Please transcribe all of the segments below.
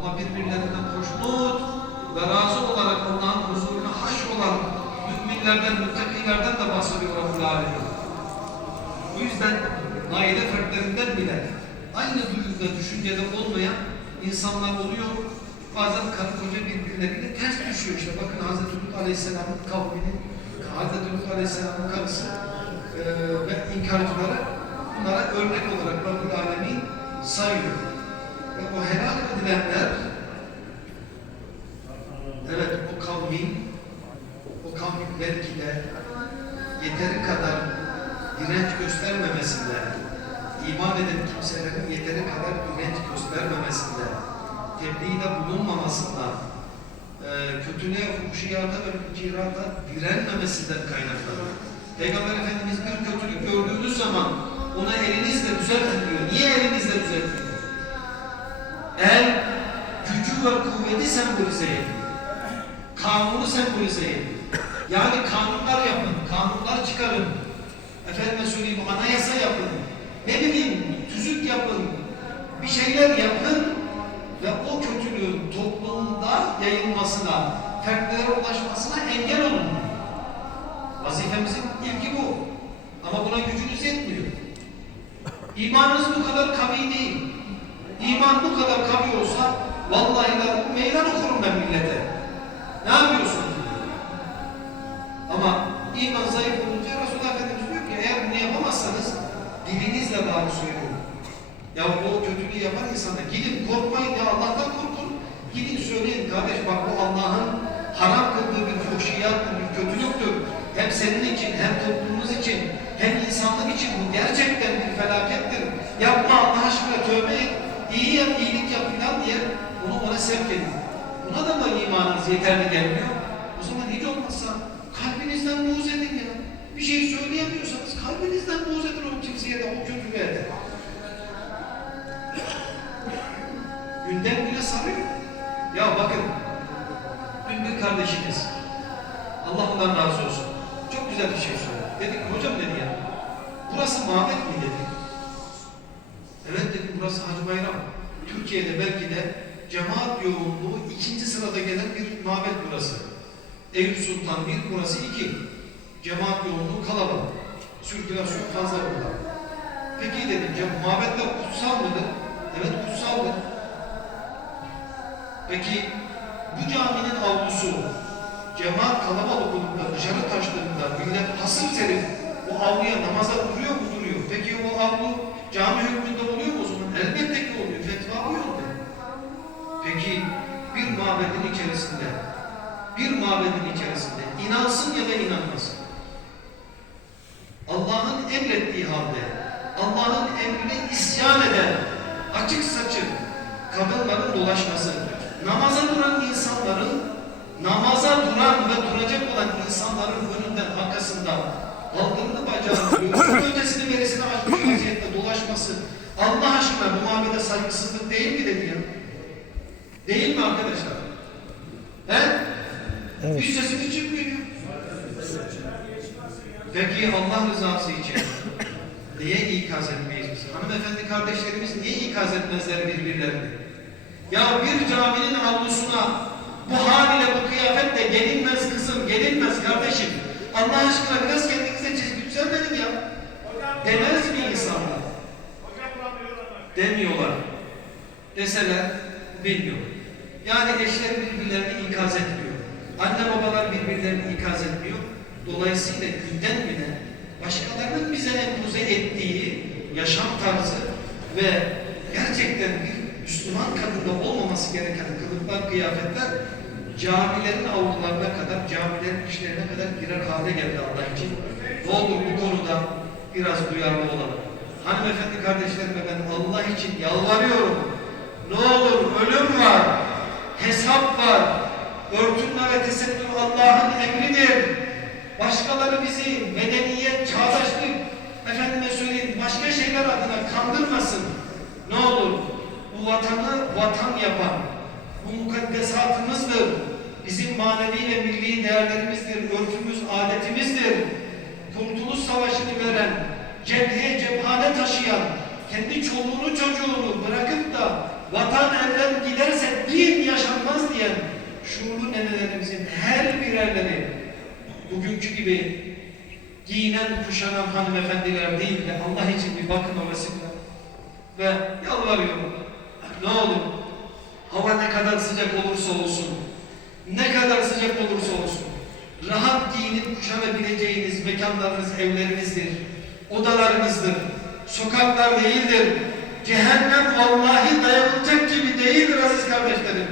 Ama birbirlerinden hoşnut ve razı olarak Allah'ın huzuruna haş olan müminlerden, müttakilerden de bahsediyor Rabbul Alemin. Bu yüzden aile fertlerinden bile aynı duyguda, düşüncede olmayan insanlar oluyor. Bazen karı koca birbirleriyle ters düşüyor. İşte bakın Hazreti Lut Aleyhisselam'ın kavminin, Hazreti Lut Aleyhisselam'ın karısı ve inkarcıları bunlara örnek olarak Rabbul Alemin sayıyor. O helal edilenler evet o kavmin o kavmin belki de yeteri kadar direnç göstermemesinde, iman eden kimselerin yeteri kadar direnç göstermemesinde, tebliğde bulunmamasında, e, kötülüğe, fuhşiyata ve mücirata direnmemesinden kaynaklanır. Peygamber Efendimiz bir kötülük gördüğünüz zaman ona elinizle düzeltin diyor. Niye elinizle düzeltin? El gücü ve kuvveti sembolize ediyor. Kanunu sembolize ediyor. Yani kanunlar yapın, kanunlar çıkarın. Efendime söyleyeyim anayasa yapın. Ne bileyim tüzük yapın. Bir şeyler yapın ve o kötülüğün toplumda yayılmasına, fertlere ulaşmasına engel olun. Vazifemizin ilki bu. Ama buna gücünüz yetmiyor. İmanınız bu kadar kavi değil. İman bu kadar kavi olsa vallahi de meydan okurum ben millete. Ne yapıyorsunuz? Ama iman zayıf olunca Resulullah Efendimiz diyor ki eğer bunu yapamazsanız dilinizle bari söyleyin. Ya o kötülüğü yapan insana gidin korkmayın ya Allah'tan korkun. Gidin söyleyin kardeş bak bu Allah'ın haram kıldığı bir fuhşiyattır, bir kötülüktür. Hem senin için hem toplumumuz için hem insanlık için bu gerçekten bir felakettir. Yapma Allah aşkına tövbe et, iyi yap, iyilik yap filan diye bunu ona sevk edin. Buna da mı imanınız yeterli gelmiyor? O zaman hiç olmazsa kalbinizden buğz edin ya. Bir şey söyleyemiyorsanız kalbinizden buğz edin o kimseye de, o kötülüğe de. Gündem bile sarıyor. Ya bakın, dün bir kardeşimiz, Allah ondan razı olsun, çok güzel bir şey söyledi. Dedi ki, hocam dedi ya, burası mabet mi dedi. Evet dedim, burası Hacı Bayram. Türkiye'de belki de cemaat yoğunluğu ikinci sırada gelen bir mabet burası. Eyüp Sultan bir, burası iki. Cemaat yoğunluğu kalabalık. Sirkülasyon fazla burada. Peki dedim, mabetler kutsal mıdır? Evet kutsaldır. Peki bu caminin avlusu cemaat kalabalık olduğunda dışarı taştığında millet hasır serip o avluya namaza duruyor mu duruyor? Peki o avlu cami hükmünde Peki bir mabedin içerisinde bir mabedin içerisinde inansın ya da inanmasın. Allah'ın emrettiği halde Allah'ın emrine isyan eden açık saçık kadınların dolaşması, namaza duran insanların, namaza duran ve duracak olan insanların önünden arkasında aldırını bacağını, göğsünün ötesini verisini açmış vaziyette dolaşması Allah aşkına bu mabede saygısızlık değil mi dedi ya? Değil mi arkadaşlar? He? Evet. Hiç sesini çıkmıyor. Peki Allah rızası için niye ikaz etmeyiz biz? Hanımefendi kardeşlerimiz niye ikaz etmezler birbirlerini? Ya bir caminin avlusuna bu haliyle bu kıyafetle gelinmez kızım, gelinmez kardeşim. Allah aşkına biraz kendinize çizgi düzelmeyin ya. Demez mi insanlar? Demiyorlar. Deseler bilmiyorlar. Yani eşler birbirlerini ikaz etmiyor. Anne babalar birbirlerini ikaz etmiyor. Dolayısıyla günden güne başkalarının bize empoze ettiği yaşam tarzı ve gerçekten bir Müslüman kadında olmaması gereken kılıklar, kıyafetler camilerin avlularına kadar, camilerin işlerine kadar girer hale geldi Allah için. Ne olur bu konuda biraz duyarlı olalım. Hanımefendi kardeşlerime ben Allah için yalvarıyorum. Ne olur hesap var, örtünme ve tesettür Allah'ın emridir. Başkaları bizi medeniyet, çağdaşlık, efendime söyleyeyim başka şeyler adına kandırmasın. Ne olur bu vatanı vatan yapan, bu mukaddesatımızdır. Bizim manevi ve milli değerlerimizdir, örfümüz, adetimizdir. Kurtuluş Savaşı'nı veren, cepheye cephane taşıyan, kendi çoluğunu çocuğunu bırakıp da vatan elden giderse bir nenelerimizin her birerleri bugünkü gibi giyinen kuşanan hanımefendiler değil de Allah için bir bakın o vesile. Ve yalvarıyorum. Ne olur hava ne kadar sıcak olursa olsun, ne kadar sıcak olursa olsun, rahat giyinip kuşanabileceğiniz mekanlarınız evlerinizdir, odalarınızdır, sokaklar değildir. Cehennem vallahi dayanılacak gibi değildir aziz kardeşlerim.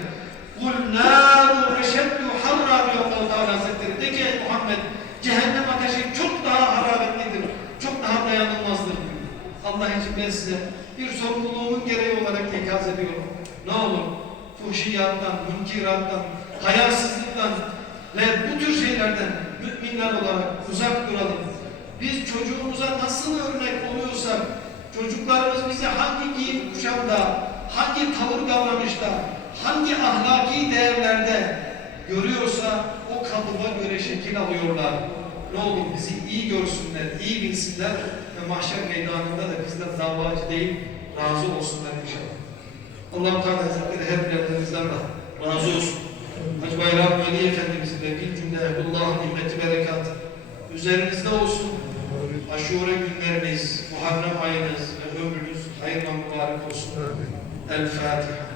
Kul nâru eşeddu harra diyor Allah Teala Hazretleri. De ki Muhammed, cehennem ateşi çok daha hararetlidir, çok daha dayanılmazdır. Allah için ben size bir sorumluluğumun gereği olarak ikaz ediyorum. Ne olur fuhşiyattan, münkirattan, hayasızlıktan ve bu tür şeylerden müminler olarak uzak duralım. Biz çocuğumuza nasıl örnek oluyorsak, çocuklarımız bizi hangi giyim kuşamda, hangi tavır davranışta, hangi ahlaki değerlerde görüyorsa o kalıba göre şekil alıyorlar. Ne olur bizi iyi görsünler, iyi bilsinler ve mahşer meydanında da bizden davacı değil, razı olsunlar inşallah. Allah-u Teala Hazretleri her birimizden razı olsun. Hacı Bayram Veli Efendimizin ve bir cümle Ebullah'ın nimeti berekat üzerinizde olsun. Aşure günleriniz, Muharrem ayınız ve ömrünüz hayırla mübarek olsun. El Fatiha.